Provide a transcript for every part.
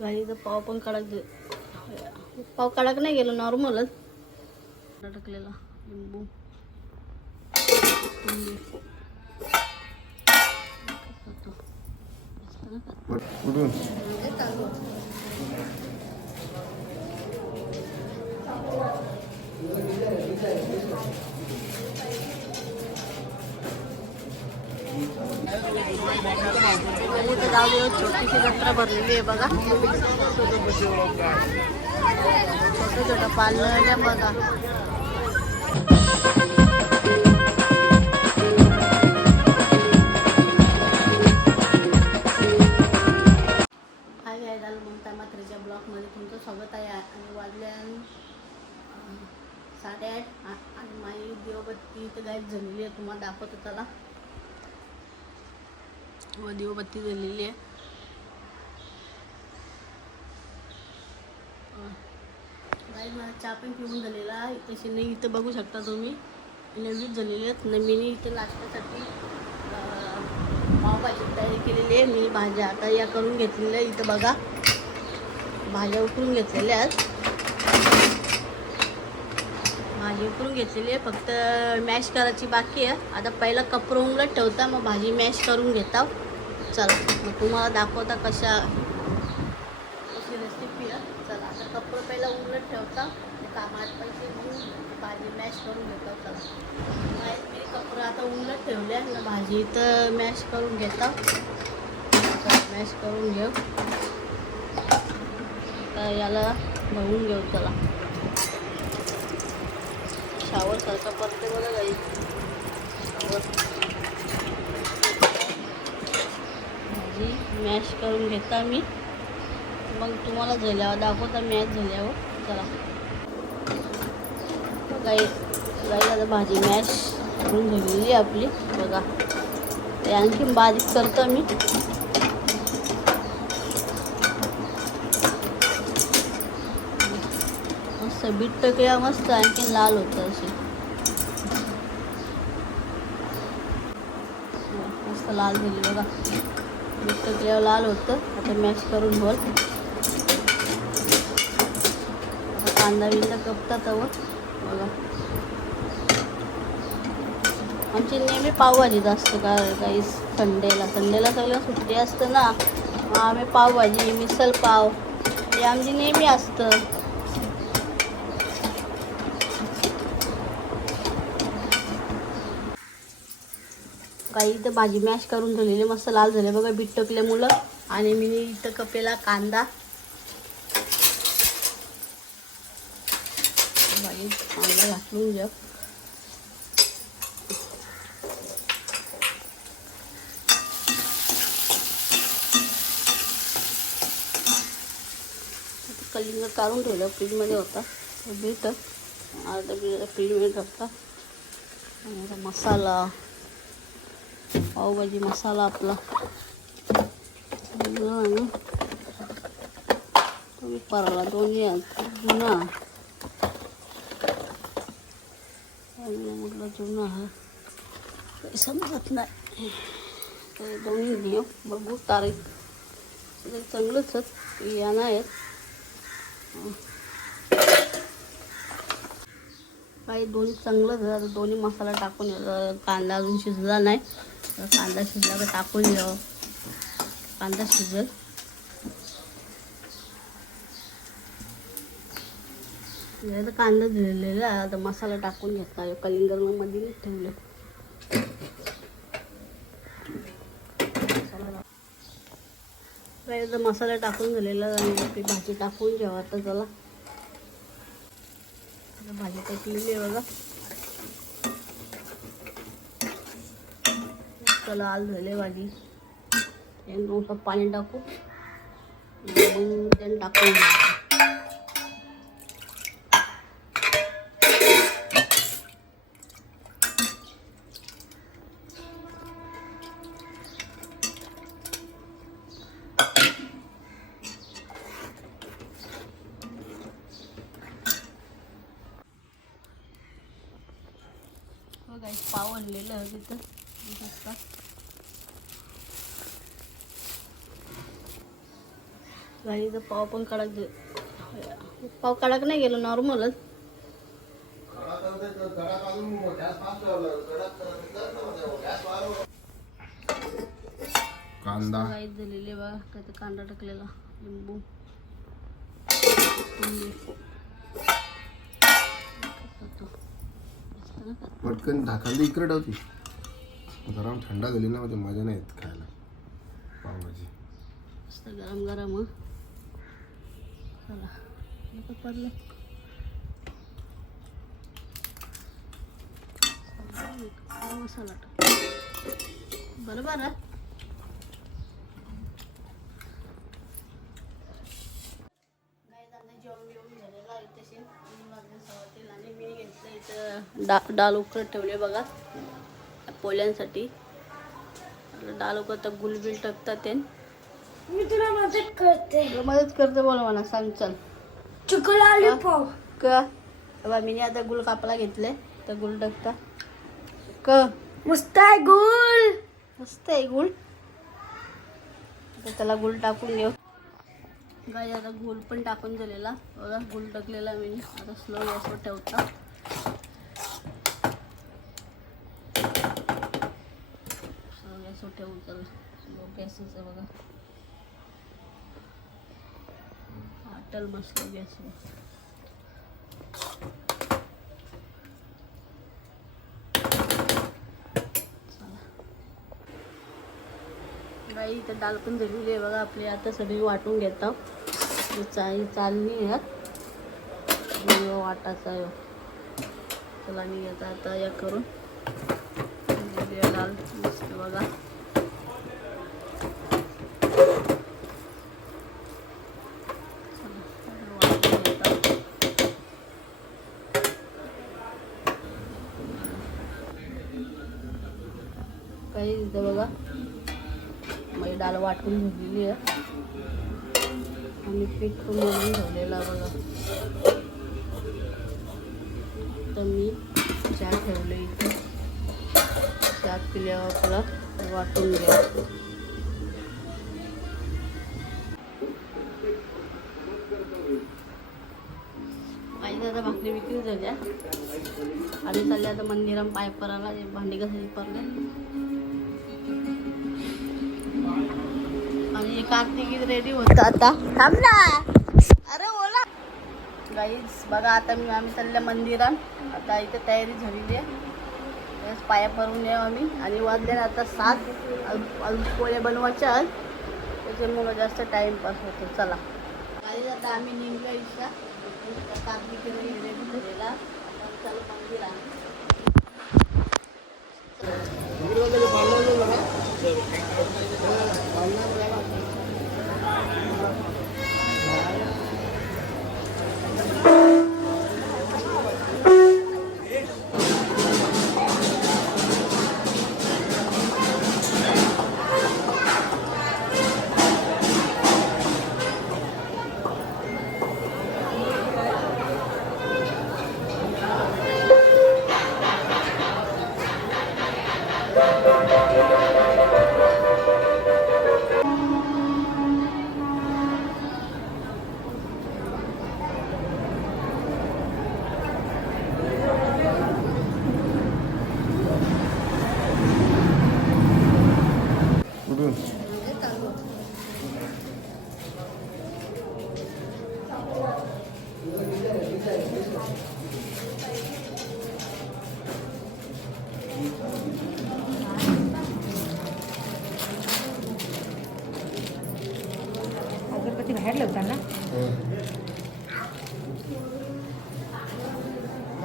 गाडीचा पाव पण कडक पाव कडक नाही गेलो नॉर्मलच अडकलेला लिंबू लिंबू. कुठून आणि इथं गावी छोटीशी जत्रा भरलेली आहे बघा. छोटं छोटं पाळलं बघा. हाय काय झालं ममता मात्रेच्या ब्लॉकमध्ये तुमचं स्वागत आहे. आणि वाजल्या अं, साडेआठ. आ- आणि माझी दिवबत्ती इथं गायब झालेली आहे. तुम्हाला दाखवतो त्याला. व दिवबत्ती झालेली आहे. गाईज मला चहा पण पिऊन झालेला आहे. तशी नाही इथं बघू शकता तुम्ही. नवीन झालेली आहेत. न मी इथं नाश्त्यासाठी पावभाजी तयारी केलेली आहे. मी भाज्या आता या करून घेतलेल्या इथं बघा. भाज्या उकळून घेतलेल्या आहेत. भाजी उकळून घेतलेली आहे. फक्त मॅश करायची बाकी आहे. आता पहिला कपडं ठेवता. मग भाजी मॅश करून घेता चला मग तुम्हाला दाखवता कशा कशी रेसिपी आहे. चला आता कपडं पहिला उंगलत ठेवता. कामात पैसे घेऊन भाजी मॅश करून घेता. चला. मी कपडं आता उंगलत ठेवले आहे ना भाजी तर मॅश करून घेता. मॅश करून घेऊ. तर याला धुवून घेऊ चला. शावर सारखा परते बघा जाईल शावर भाजी मॅश करून घेता मी मग तुम्हाला झाल्यावर दाखवता मॅच झाल्यावर. चला. काही काही आता भाजी मॅश करून झालेली आहे आपली. बघा. ते आणखीन बारीक करतो मी मस्त बीट टकल्या मस्त आणखीन लाल होतं अशी मस्त लाल झाली बघा. बीट लाल होतं. आता मॅश करून बोल. आता कांदा बिंदा कपतात वर बघा. आमची नेहमी पावभाजीच असतं का काही संडेला. संडेला सगळं सुट्टी असतं ना. मग आम्ही पावभाजी मिसल पाव. हे आमची नेहमी असतं. काही इथं भाजी मॅश करून ठेवलेली मस्त लाल झाले. बघा बीट टकले मुलं. आणि मी इथं कपेला कांदा. बाई कांदा घातलून घ्या कलिंग काढून ठेवलं फ्रीजमध्ये होता. बीट. अर्धा फ्रीजमध्ये ठेवता. मसाला. पावभाजी मसाला आपला. सगळं आणि तुम्ही परला दोन्ही जुना. आणि म्हटलं जुना हा. काही समजत नाही. दोन्ही घेऊ. बघू तारीख. चांगलंच या नाही काही दोन्ही चांगलंच आहे. आता दोन्ही मसाला टाकून घ्यायचा. कांदा अजून शिजला नाही. कांदा शिजला का टाकून घ्यावं कांदा शिजल. हे आता कांदा दिलेला आता मसाला टाकून घेतला. कलिंगरमध्ये ठेवलं. काही मसाला टाकून झालेला आणि भाजी टाकून घ्यावं आता चला भाजी टाकलेली आहे बघा. मस्त लाल झाले भाजी. मग पाणी टाकू. मग त्याने टाकून घ्यायचं. बघा एक पाव आणलेलं तिथं. गाईचा पाव पण कडक पाव कडक नाही गेलो नॉर्मलच कांदा. गाईत झालेली बघा काय तर कांदा टाकलेला लिंबू? पटकन ढाकांदी इकडे ठेवती गरम थंडा झाली ना म्हणजे मजा नाही येत खायला. पावभाजी. मस्त गरम गरम हं. चला. पडलं. मसाला बरोबर डा डाळ उकळत ठेवले बघा. पोल्यांसाठी. डाळ उकळत गुलबिल टाकतात ते. मी तुला मदत करते. तुला मदत करते बोल मला सांग चल. चुकला पाव का मी आता गुल कापला घेतले तर गुल टाकता. क. मस्त आहे गुल मस्त आहे गुळ. आता त्याला गुळ टाकून घेऊ गाई आता गुळ पण टाकून झालेला बघा गुळ टाकलेला मी आता स्लो गॅसवर ठेवता. स्लो गॅसवर ठेवू चल. स्लो गॅसच आहे बघा. आटल मस्त गॅसवर बाई इथं डाळ पण झालेली आहे बघा आपली आता सगळी वाटून घेता. चाळी चा चालणी आहे वाटाचा आहे चला मी घेता आता या करून. दाल डाळ मस्त बघा चला, वाटून घेता. आहे इथं बघा. माझी डाळ वाटून घेतलेली आहे. आणि पीठ पण मळून ठेवलेलं बघा. तर मी चहा ठेवले इथे. चहा पिल्यावर आपला वाटून घ्या. आता भाकरी विक्री झाल्या आणि चालले आता मंदिरात पाय पराला भांडी कसं पडले कार्तिक रेडी होता. आता थांब ना. अरे ओला. गाईज बघा आता मी आम्ही चालल्या मंदिरात. आता इथे तयारी झालेली आहे. त्यावेळेस पाया पडून येऊ आम्ही. आणि वाजले आता सात. अजून अजून पोळे बनवायच्या त्याच्यामुळं जास्त टाईमपास होतो. चला. गाईज आता आम्ही निघलो इच्छा कार्तिक रेडी झालेला. मंदिरात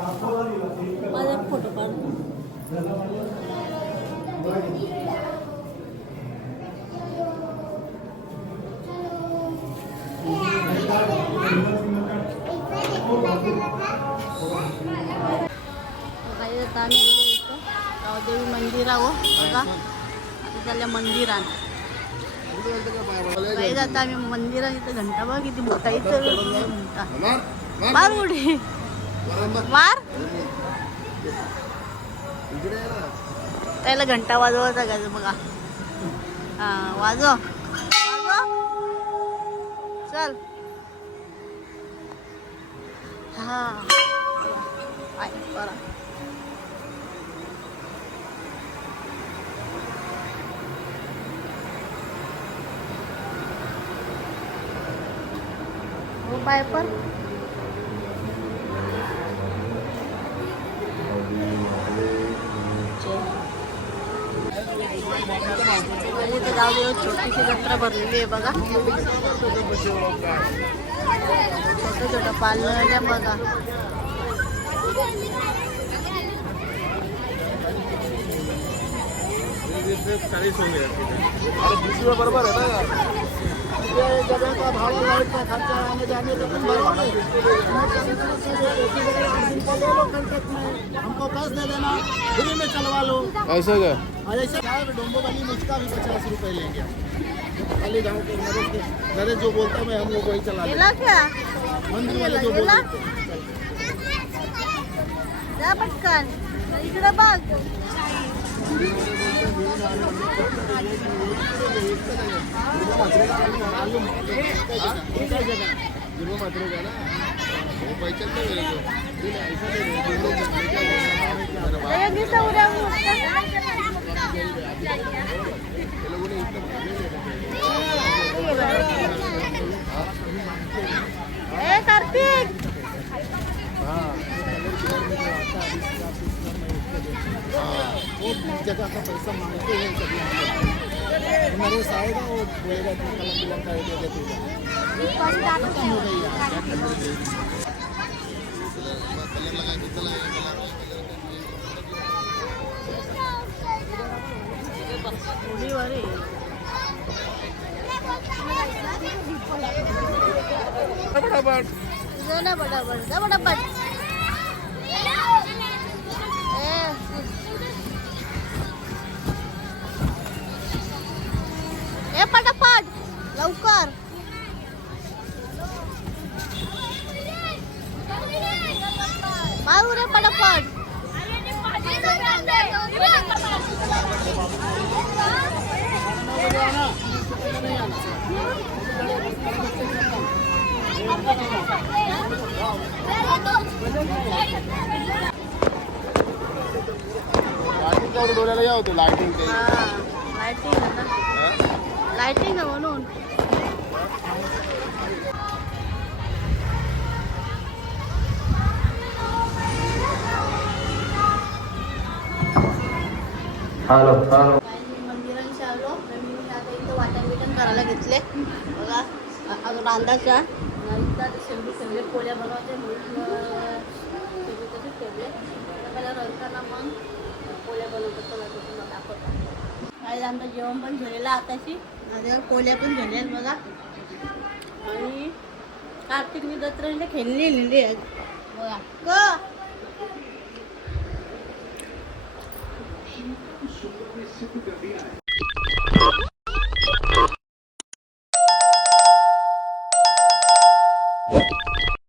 माझा फोटो काढ. काही आता आम्ही इथं. गावदेवी मंदिरावर बघा. आता त्याला मंदिरात काही आता आम्ही मंदिरात इथं घंटा बघा किती मोठा इथं. घंटा मार. मार. त्याला घंटा वाजवायचा का बघा. हा वाजव. वाजव. चल. हा. आहे, करा. हो पाय पण. इथं गावदेव छोटीशी जत्रा भरलेली आहे बघा. छोटं छोटं पाळलं बघा. बरोबर आहे ना जगह का भाड़ा लाइट का खर्चा आने जाने का तुम भरो नहीं। हमको कैश दे देना फ्री में चलवा लो। ऐसा क्या? ऐसे गाँव वाली मुझका भी पचास रुपए लेंगे खाली गाँव के नरेश के नरेश जो बोलता मैं हम लोग वही चला मंदिर वाले जो बोलते उद्या ये लोगों ने इतना भागे नहीं रखे। ए कार्तिक हाँ, हाँ, वो जगह का पैसा मांगते हैं कभी हम लोग। नरेश आएगा वो बोलेगा कि कलम बिलम का कलर लगा कलर मारू रे पटापट लाइटिंग का डोल्याला या होतो लाइटिंग ते हा लाइटिंग आहे ना लाइटिंग आहे हॅलो हॅलो काही मंदिरांशी आलो मी आता इथं वाटण बिटण करायला घेतले. बघा अ- अजून अंदाजा. इथं आता शेवटी सगळे पोळ्या बनवायचे म्हणून अं, शेवटी तसेच ठेवले. पहिला रंगताना मग पोळ्या बनवतात चला ते तुम्हाला काही आमचं जेवण पण झालेलं आताशी. आता पोळ्या पण झाल्या आहेत बघा. आणि कार्तिकनी दत्तरांनी खेळणी लिहिली आहेत. बघा. क? Super Campeões.